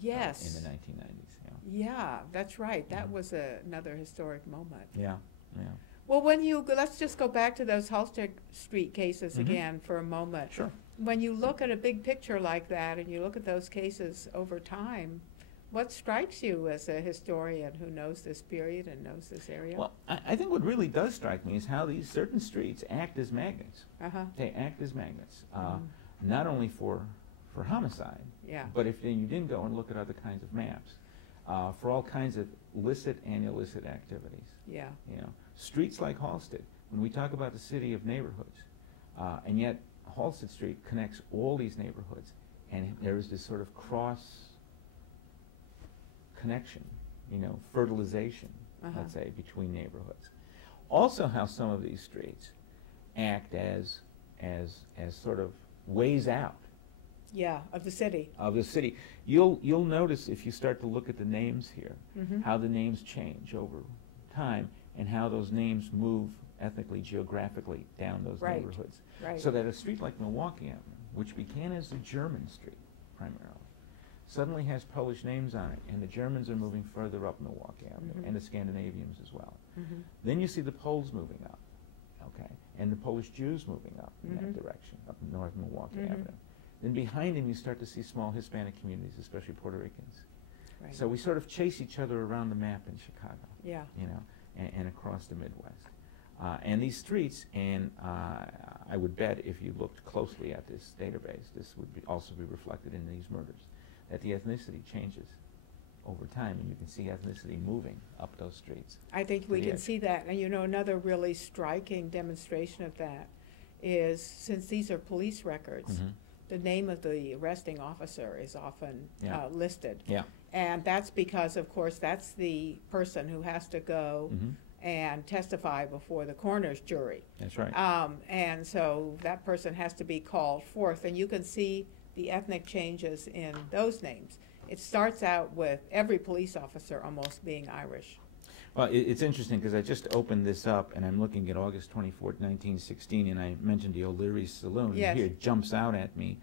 yes. in the 1990s. Yeah, that's right. That was another historic moment. Yeah, yeah. Well, let's just go back to those Halsted Street cases again for a moment. Sure. When you look at a big picture like that and you look at those cases over time, what strikes you as a historian who knows this period and knows this area? Well, I think what really does strike me is how these certain streets act as magnets. They act as magnets, not only for homicide, but if then you didn't go and look at other kinds of maps, for all kinds of licit and illicit activities. Yeah. You know, streets like Halsted, when we talk about the city of neighborhoods, and yet Halsted Street connects all these neighborhoods, and there is this sort of cross connection, you know, fertilization, let's say, between neighborhoods. Also, how some of these streets act as sort of ways out. Yeah, of the city. Of the city. You'll notice if you start to look at the names here, how the names change over time, and how those names move ethnically, geographically down those neighborhoods. Right. So that a street like Milwaukee Avenue, which began as a German street primarily, suddenly has Polish names on it, and the Germans are moving further up Milwaukee Avenue, and the Scandinavians as well. Then you see the Poles moving up, okay, and the Polish Jews moving up in that direction, up North Milwaukee Avenue. Then behind them you start to see small Hispanic communities, especially Puerto Ricans. Right. So we sort of chase each other around the map in Chicago, Yeah. you know, and across the Midwest. And these streets, and I would bet if you looked closely at this database, this would also be reflected in these murders, that the ethnicity changes over time, and you can see ethnicity moving up those streets. I think we can see that. And you know, another really striking demonstration of that is, since these are police records, the name of the arresting officer is often listed. Yeah. And that's because, of course, that's the person who has to go and testify before the coroner's jury. That's right. And so that person has to be called forth, and you can see the ethnic changes in those names. It starts out with every police officer almost being Irish. Well, it's interesting because I just opened this up and I'm looking at August 24th, 1916, and I mentioned the O'Leary's Saloon. Yes. And here it jumps out at me.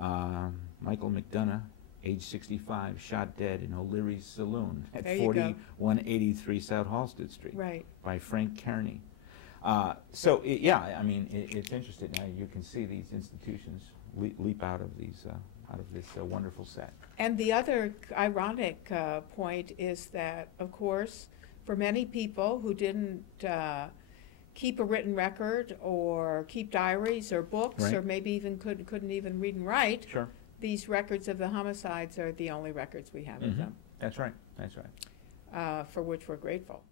Michael McDonough, age 65, shot dead in O'Leary's Saloon at 4183 South Halsted Street by Frank Kearney. Yeah, I mean, it's interesting. Now you can see these institutions leap out of this wonderful set. And the other ironic point is that, of course, for many people who didn't keep a written record or keep diaries or books, or maybe even couldn't even read and write, these records of the homicides are the only records we have of them. That's right. That's right. For which we're grateful.